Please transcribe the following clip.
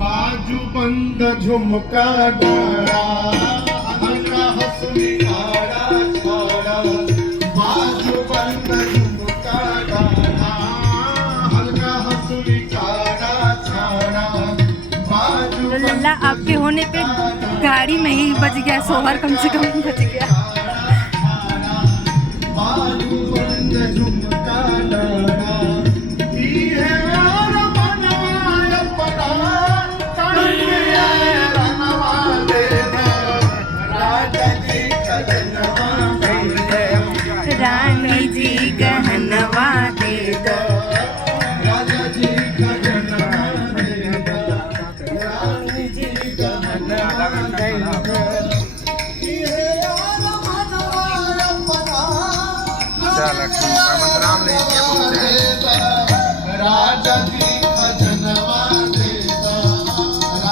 बाजू बंद झुमका डाळा हलका हसुली काढा छाडा बाजू बंद झुमका डाळा हलका हसुली काढा छाडा बाजू तो लल्ला आपके होने पे गाड़ी में ही बज गया सोहर, कम से कम बज गया। बाजू बंद झुमका